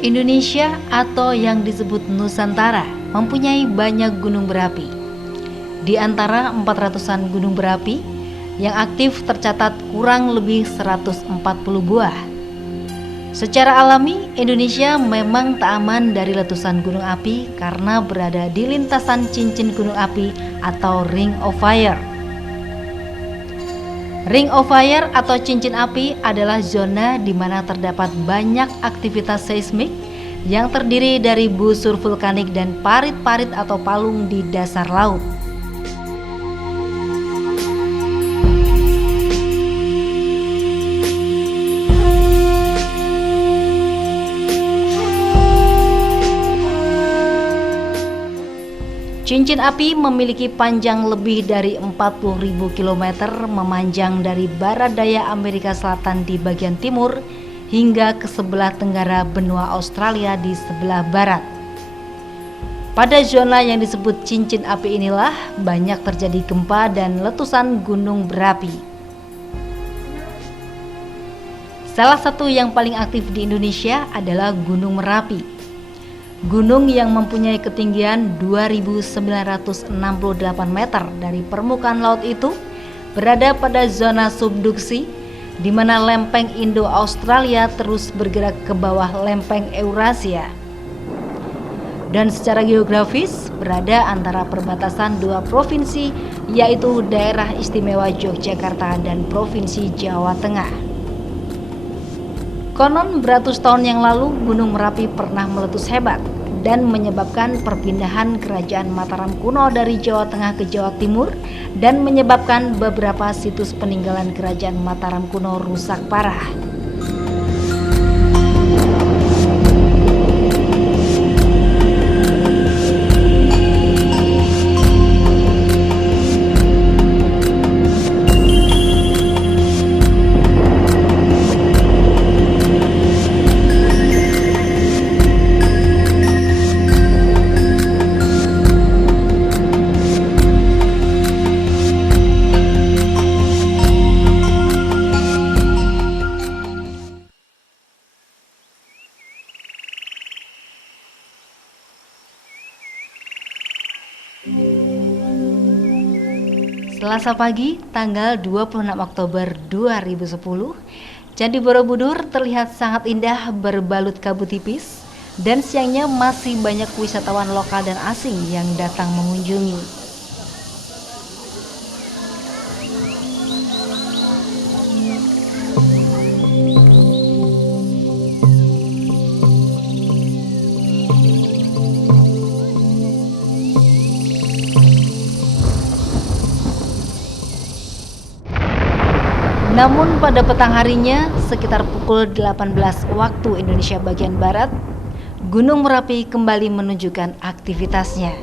Indonesia atau yang disebut Nusantara mempunyai banyak gunung berapi. Di antara 400-an gunung berapi yang aktif tercatat kurang lebih 140 buah. Secara alami, Indonesia memang tak aman dari letusan gunung api karena berada di lintasan cincin gunung api atau Ring of Fire. Ring of Fire atau cincin api adalah zona di mana terdapat banyak aktivitas seismik yang terdiri dari busur vulkanik dan parit-parit atau palung di dasar laut. Cincin api memiliki panjang lebih dari 40.000 km memanjang dari barat daya Amerika Selatan di bagian timur hingga ke sebelah tenggara benua Australia di sebelah barat. Pada zona yang disebut cincin api inilah banyak terjadi gempa dan letusan gunung berapi. Salah satu yang paling aktif di Indonesia adalah Gunung Merapi. Gunung yang mempunyai ketinggian 2.968 meter dari permukaan laut itu berada pada zona subduksi, di mana lempeng Indo-Australia terus bergerak ke bawah lempeng Eurasia. Dan secara geografis berada antara perbatasan dua provinsi, yaitu Daerah Istimewa Yogyakarta dan Provinsi Jawa Tengah. Konon beratus tahun yang lalu Gunung Merapi pernah meletus hebat dan menyebabkan perpindahan kerajaan Mataram kuno dari Jawa Tengah ke Jawa Timur dan menyebabkan beberapa situs peninggalan kerajaan Mataram kuno rusak parah. Selasa pagi, tanggal 26 Oktober 2010, Candi Borobudur terlihat sangat indah berbalut kabut tipis dan siangnya masih banyak wisatawan lokal dan asing yang datang mengunjungi. Namun pada petang harinya, sekitar pukul 18 waktu Indonesia bagian Barat, Gunung Merapi kembali menunjukkan aktivitasnya.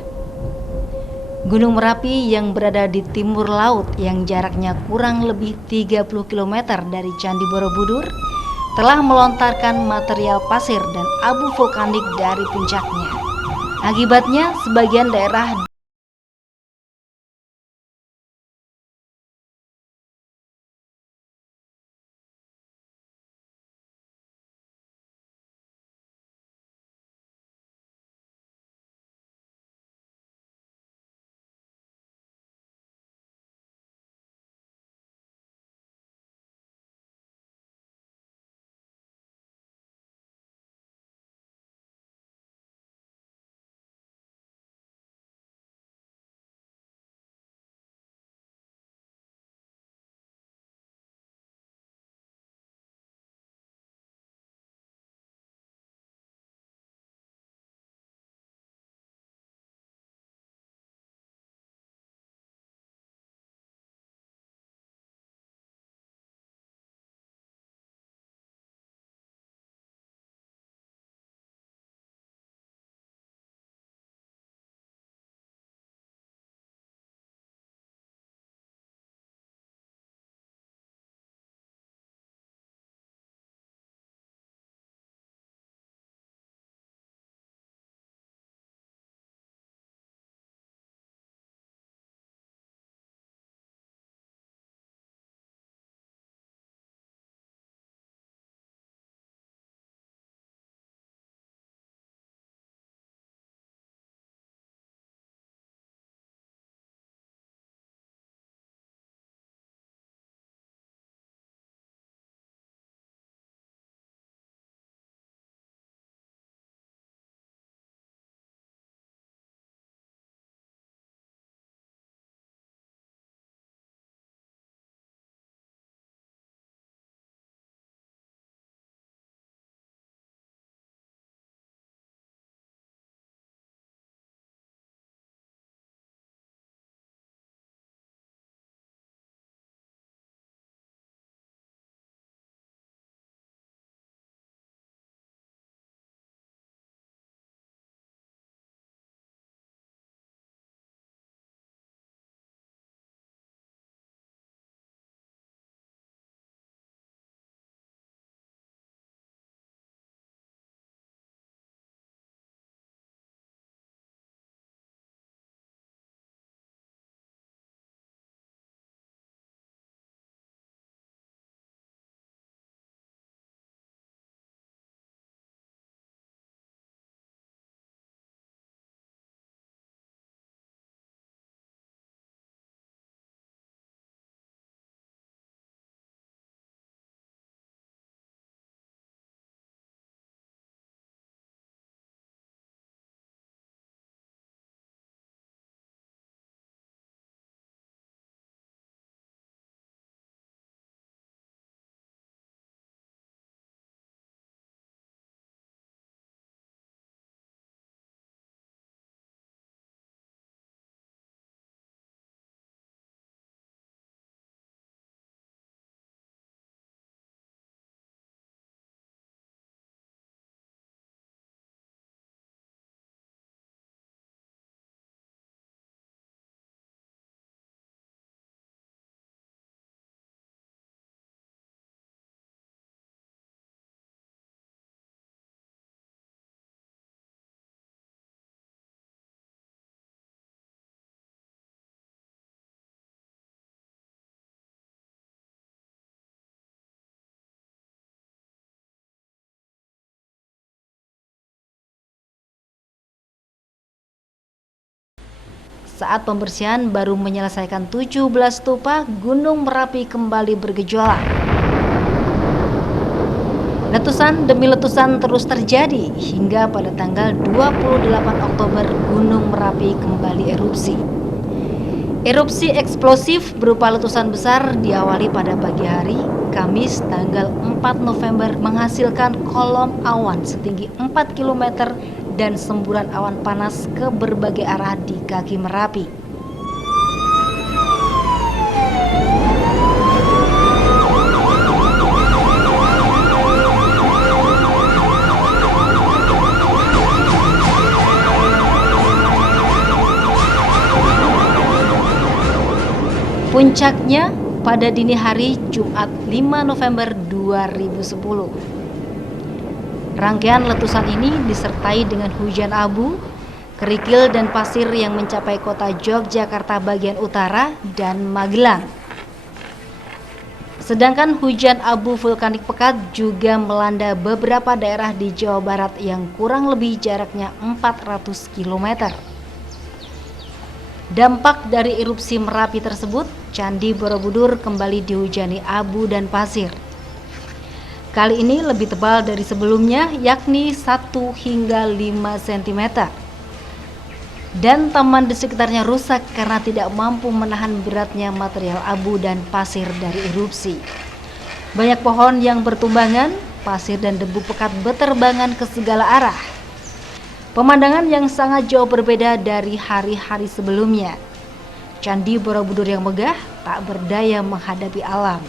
Gunung Merapi yang berada di timur laut yang jaraknya kurang lebih 30 km dari Candi Borobudur telah melontarkan material pasir dan abu vulkanik dari puncaknya. Akibatnya, sebagian daerah saat pembersihan baru menyelesaikan 17 stupa, Gunung Merapi kembali bergejolak. Letusan demi letusan terus terjadi hingga pada tanggal 28 Oktober Gunung Merapi kembali erupsi. Erupsi eksplosif berupa letusan besar diawali pada pagi hari, Kamis tanggal 4 November menghasilkan kolom awan setinggi 4 km dan semburan awan panas ke berbagai arah di kaki Merapi. Puncaknya pada dini hari Jumat 5 November 2010. Rangkaian letusan ini disertai dengan hujan abu, kerikil dan pasir yang mencapai kota Yogyakarta bagian utara dan Magelang. Sedangkan hujan abu vulkanik pekat juga melanda beberapa daerah di Jawa Barat yang kurang lebih jaraknya 400 km. Dampak dari erupsi Merapi tersebut, Candi Borobudur kembali dihujani abu dan pasir. Kali ini lebih tebal dari sebelumnya, yakni 1 hingga 5 cm. Dan taman di sekitarnya rusak karena tidak mampu menahan beratnya material abu dan pasir dari erupsi. Banyak pohon yang bertumbangan, pasir dan debu pekat beterbangan ke segala arah. Pemandangan yang sangat jauh berbeda dari hari-hari sebelumnya. Candi Borobudur yang megah tak berdaya menghadapi alam.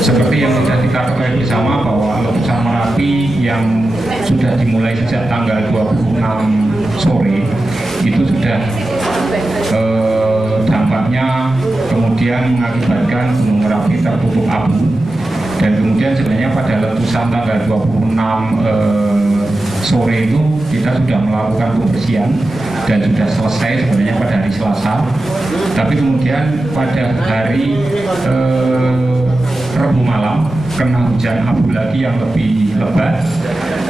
Seperti yang sudah kita ketahui bersama bahwa letusan Merapi yang sudah dimulai sejak tanggal 26 sore itu sudah dampaknya kemudian mengakibatkan Gunung Merapi tertutup abu, dan kemudian sebenarnya pada letusan tanggal 26 sore itu kita sudah melakukan pembersihan dan sudah selesai sebenarnya pada hari Selasa, tapi kemudian pada hari Rabu malam kena hujan abu lagi yang lebih lebat,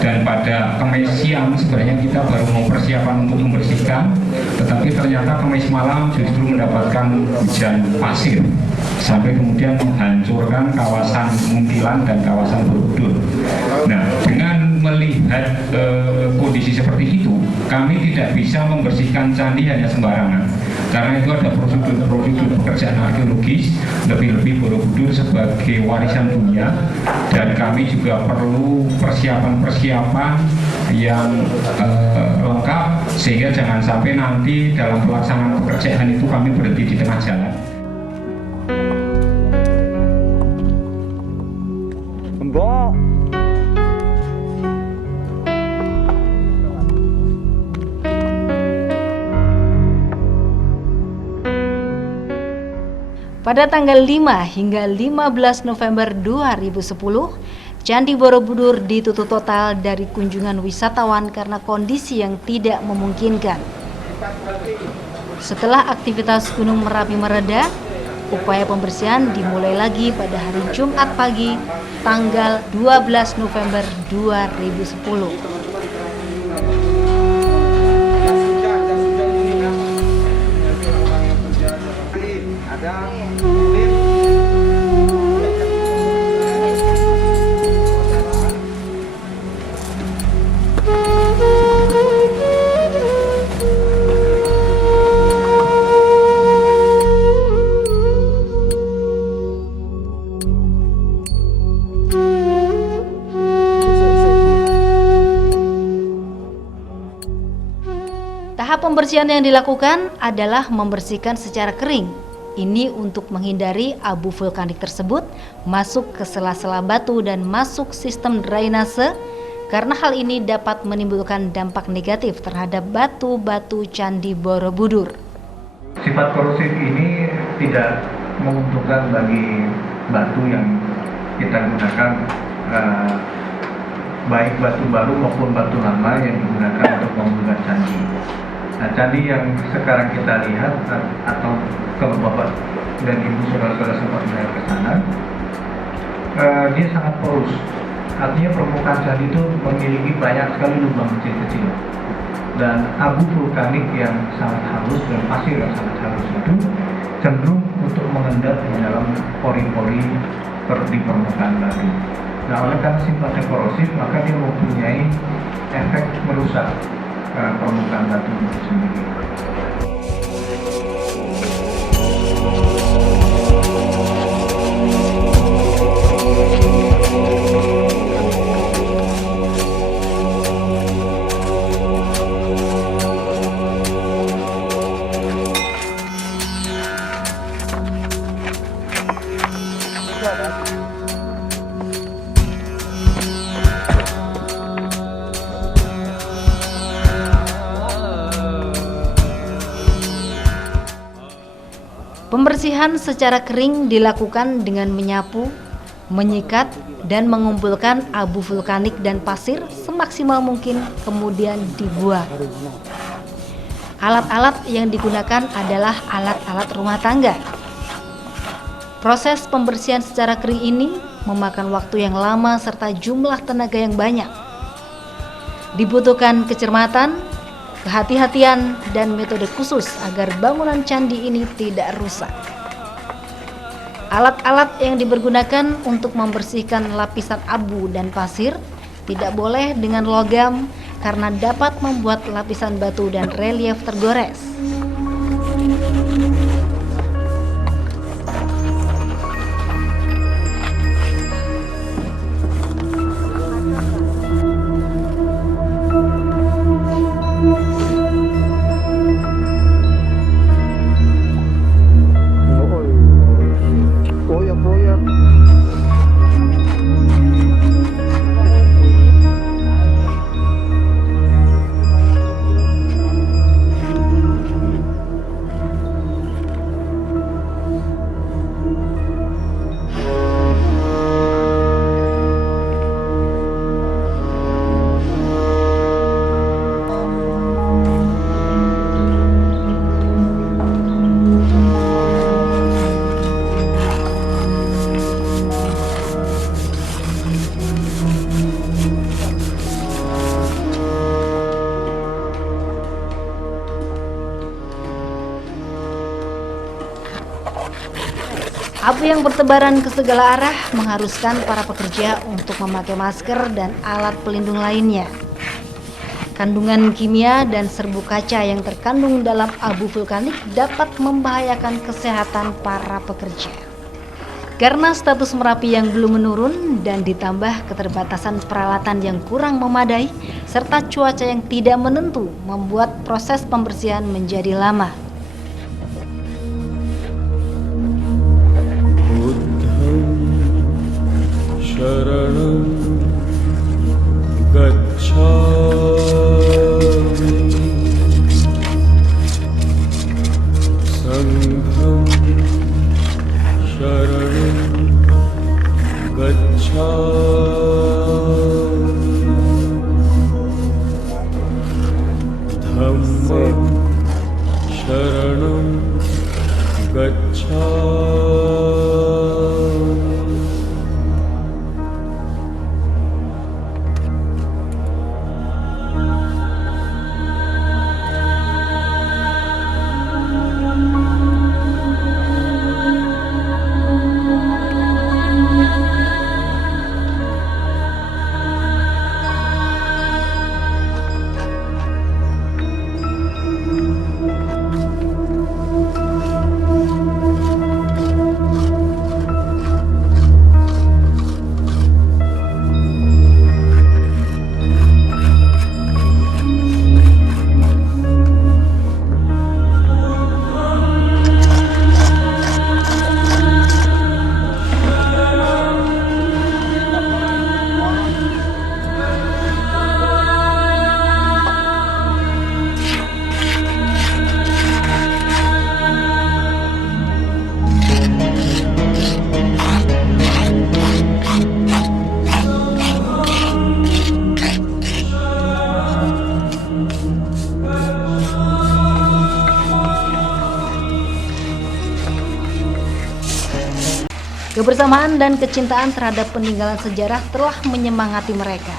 dan pada Kamis siang sebenarnya kita baru mau persiapan untuk membersihkan, tetapi ternyata Kamis malam justru mendapatkan hujan pasir sampai kemudian menghancurkan kawasan Muntilan dan kawasan Borobudur. Nah, dengan melihat kondisi seperti itu, kami tidak bisa membersihkan candi hanya sembarangan, karena itu ada prosedur pekerjaan arkeologis, lebih-lebih Borobudur sebagai warisan dunia, dan kami juga perlu persiapan-persiapan yang lengkap, sehingga jangan sampai nanti dalam pelaksanaan pekerjaan itu kami berhenti di tengah jalan. Pada tanggal 5 hingga 15 November 2010, Candi Borobudur ditutup total dari kunjungan wisatawan karena kondisi yang tidak memungkinkan. Setelah aktivitas Gunung Merapi mereda, upaya pembersihan dimulai lagi pada hari Jumat pagi, tanggal 12 November 2010. Tahap pembersihan yang dilakukan adalah membersihkan secara kering. Ini untuk menghindari abu vulkanik tersebut masuk ke sela-sela batu dan masuk sistem drainase, karena hal ini dapat menimbulkan dampak negatif terhadap batu-batu Candi Borobudur. Sifat korosif ini tidak menguntungkan bagi batu yang kita gunakan, baik batu baru maupun batu lama yang digunakan untuk membuat candi. Nah, candi yang sekarang kita lihat, atau kalau Bapak dan Ibu saudara-saudara sempat melihat ke sana, dia sangat porus. Artinya permukaan candi itu memiliki banyak sekali lubang kecil-kecil. Dan abu vulkanik yang sangat halus dan pasir yang sangat halus itu cenderung untuk mengendap di dalam pori-pori di permukaan batu. Nah, oleh karena sifatnya korosif, maka dia mempunyai efek merusak permukaan batu itu sendiri. Pembersihan secara kering dilakukan dengan menyapu, menyikat, dan mengumpulkan abu vulkanik dan pasir semaksimal mungkin, kemudian dibuang. Alat-alat yang digunakan adalah alat-alat rumah tangga. Proses pembersihan secara kering ini memakan waktu yang lama serta jumlah tenaga yang banyak. Dibutuhkan kecermatan, kehati-hatian, dan metode khusus agar bangunan candi ini tidak rusak. Alat-alat yang dipergunakan untuk membersihkan lapisan abu dan pasir tidak boleh dengan logam karena dapat membuat lapisan batu dan relief tergores. Api yang bertebaran ke segala arah mengharuskan para pekerja untuk memakai masker dan alat pelindung lainnya. Kandungan kimia dan serbuk kaca yang terkandung dalam abu vulkanik dapat membahayakan kesehatan para pekerja. Karena status Merapi yang belum menurun dan ditambah keterbatasan peralatan yang kurang memadai serta cuaca yang tidak menentu membuat proses pembersihan menjadi lama. Sharanam gacchami Sangham sharanam gacchami Dhammam sharanam gacchami. Kebersamaan dan kecintaan terhadap peninggalan sejarah telah menyemangati mereka.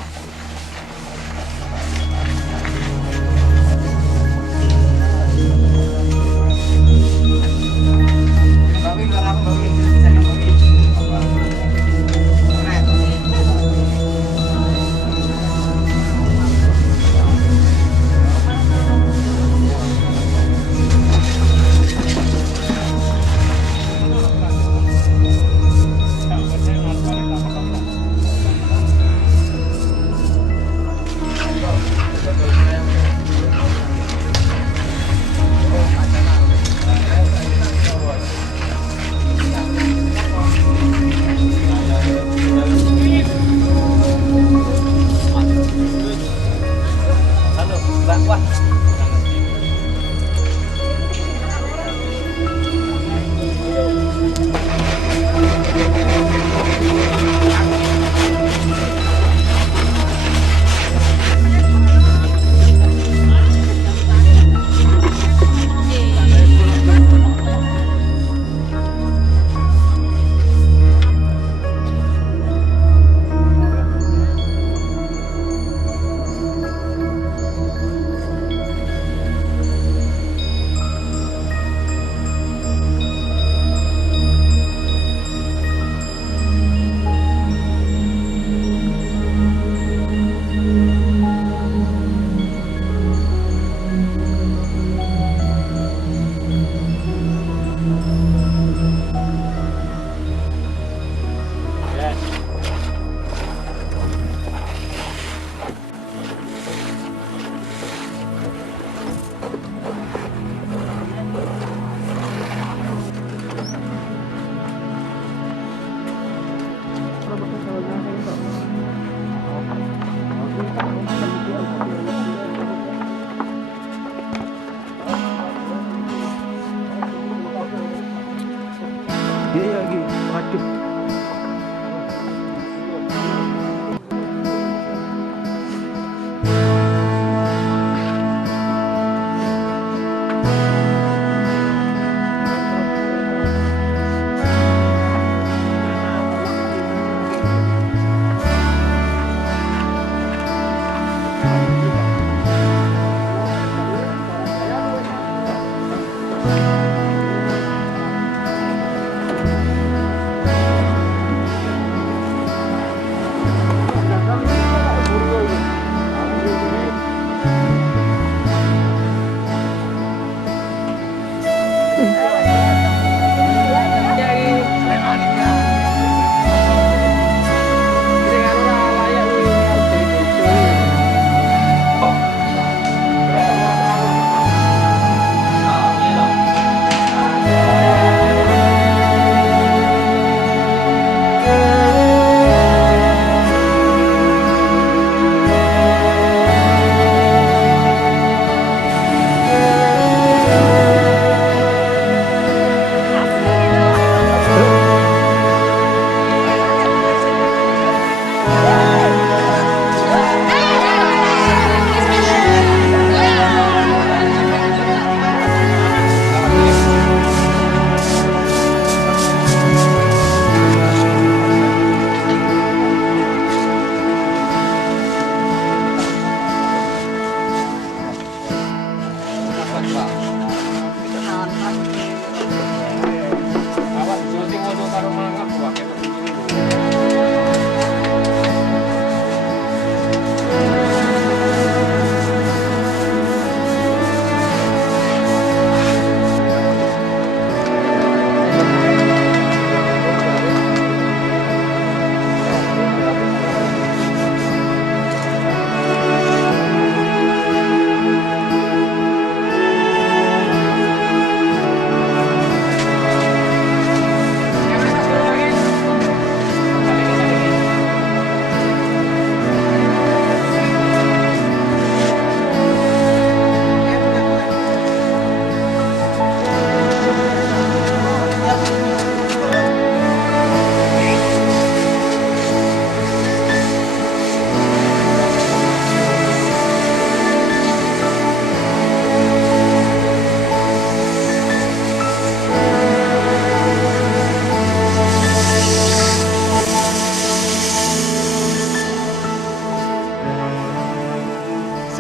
lagi. Waduh.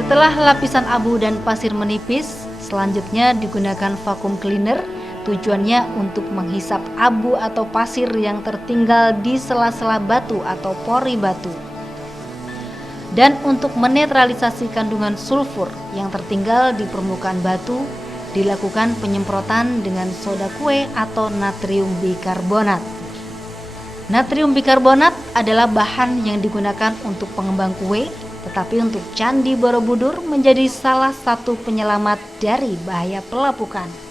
Setelah lapisan abu dan pasir menipis, selanjutnya digunakan vacuum cleaner. Tujuannya untuk menghisap abu atau pasir yang tertinggal di sela-sela batu atau pori batu. Dan untuk menetralisasi kandungan sulfur yang tertinggal di permukaan batu, dilakukan penyemprotan dengan soda kue atau natrium bikarbonat. Natrium bikarbonat adalah bahan yang digunakan untuk pengembang kue, tetapi untuk Candi Borobudur menjadi salah satu penyelamat dari bahaya pelapukan.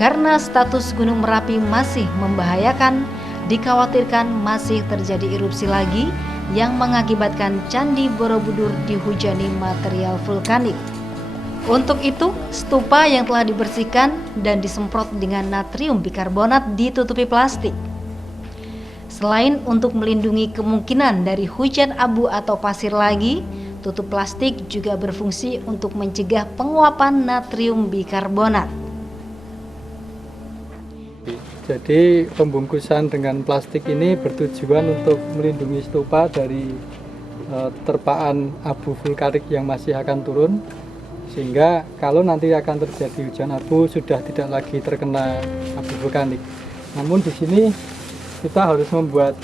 Karena status Gunung Merapi masih membahayakan, dikhawatirkan masih terjadi erupsi lagi yang mengakibatkan Candi Borobudur dihujani material vulkanik. Untuk itu, stupa yang telah dibersihkan dan disemprot dengan natrium bikarbonat ditutupi plastik. Selain untuk melindungi kemungkinan dari hujan abu atau pasir lagi, tutup plastik juga berfungsi untuk mencegah penguapan natrium bikarbonat. Jadi pembungkusan dengan plastik ini bertujuan untuk melindungi stupa dari terpaan abu vulkanik yang masih akan turun, sehingga kalau nanti akan terjadi hujan abu sudah tidak lagi terkena abu vulkanik. Namun di sini kita harus membuat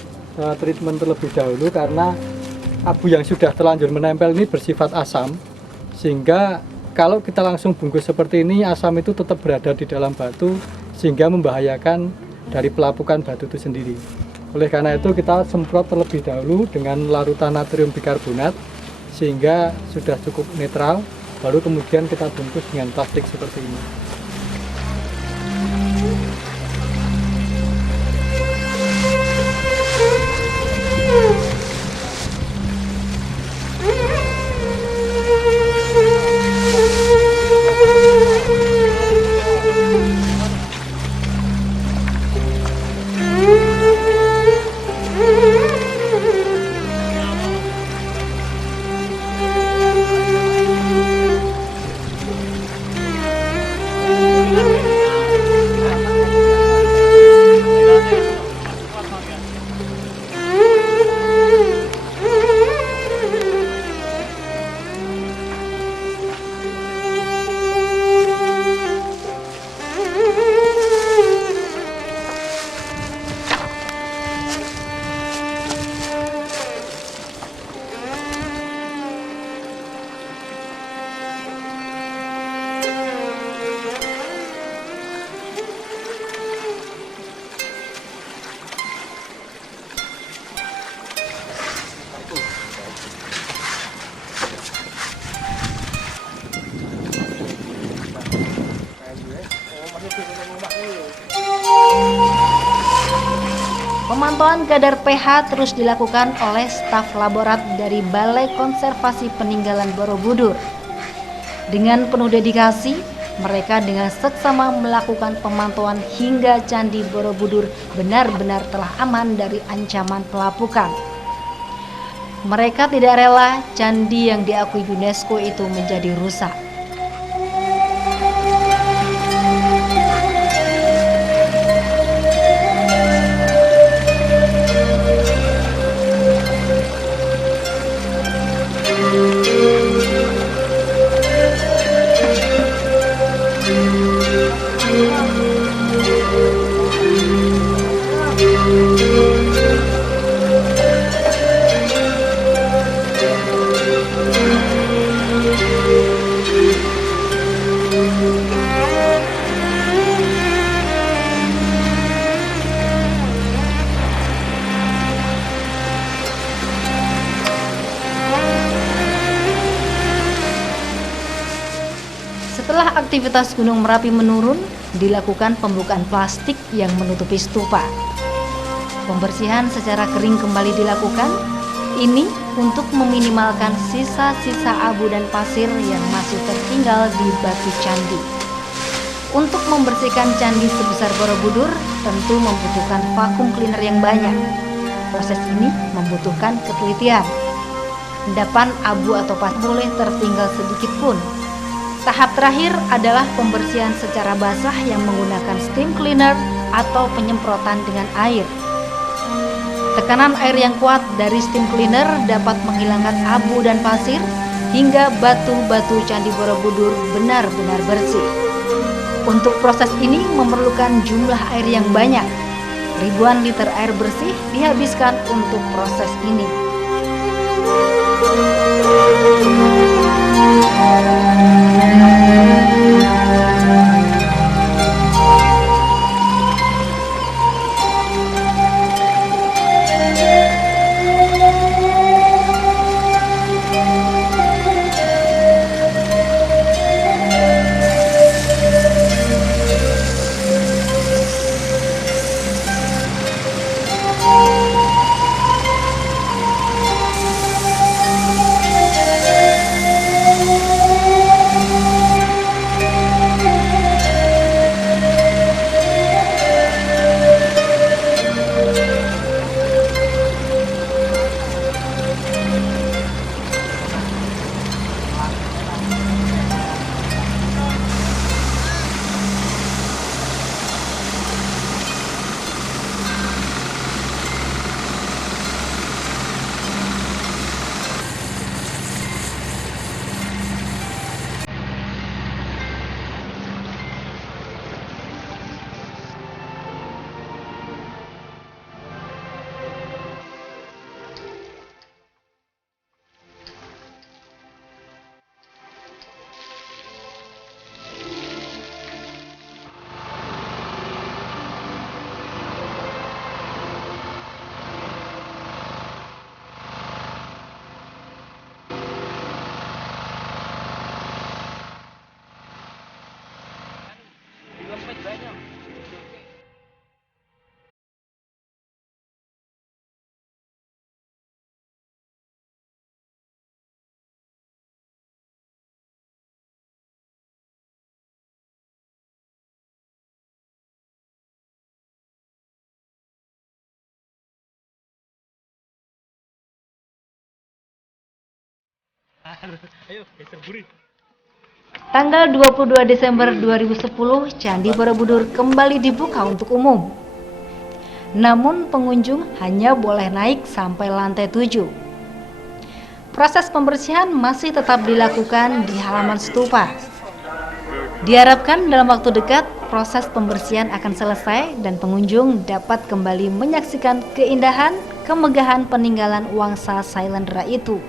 treatment terlebih dahulu karena abu yang sudah terlanjur menempel ini bersifat asam, sehingga kalau kita langsung bungkus seperti ini, asam itu tetap berada di dalam batu sehingga membahayakan dari pelapukan batu itu sendiri. Oleh karena itu kita semprot terlebih dahulu dengan larutan natrium bikarbonat sehingga sudah cukup netral, baru kemudian kita bungkus dengan plastik seperti ini. Pemantauan kadar pH terus dilakukan oleh staf laborat dari Balai Konservasi Peninggalan Borobudur. Dengan penuh dedikasi, mereka dengan seksama melakukan pemantauan hingga Candi Borobudur benar-benar telah aman dari ancaman pelapukan. Mereka tidak rela candi yang diakui UNESCO itu menjadi rusak. aktivitas Gunung Merapi menurun, dilakukan pembukaan plastik yang menutupi stupa. Pembersihan secara kering kembali dilakukan, ini untuk meminimalkan sisa-sisa abu dan pasir yang masih tertinggal di batu candi. Untuk membersihkan candi sebesar Borobudur tentu membutuhkan vakum cleaner yang banyak. Proses ini membutuhkan ketelitian. Endapan abu atau pasir boleh tertinggal sedikit pun. Tahap terakhir adalah pembersihan secara basah yang menggunakan steam cleaner atau penyemprotan dengan air. Tekanan air yang kuat dari steam cleaner dapat menghilangkan abu dan pasir hingga batu-batu Candi Borobudur benar-benar bersih. Untuk proses ini memerlukan jumlah air yang banyak. Ribuan liter air bersih dihabiskan untuk proses ini. Tanggal 22 Desember 2010, Candi Borobudur kembali dibuka untuk umum. Namun pengunjung hanya boleh naik sampai lantai 7. Proses pembersihan masih tetap dilakukan di halaman stupa. Diharapkan dalam waktu dekat proses pembersihan akan selesai dan pengunjung dapat kembali menyaksikan keindahan, kemegahan peninggalan Wangsa Sailendra itu.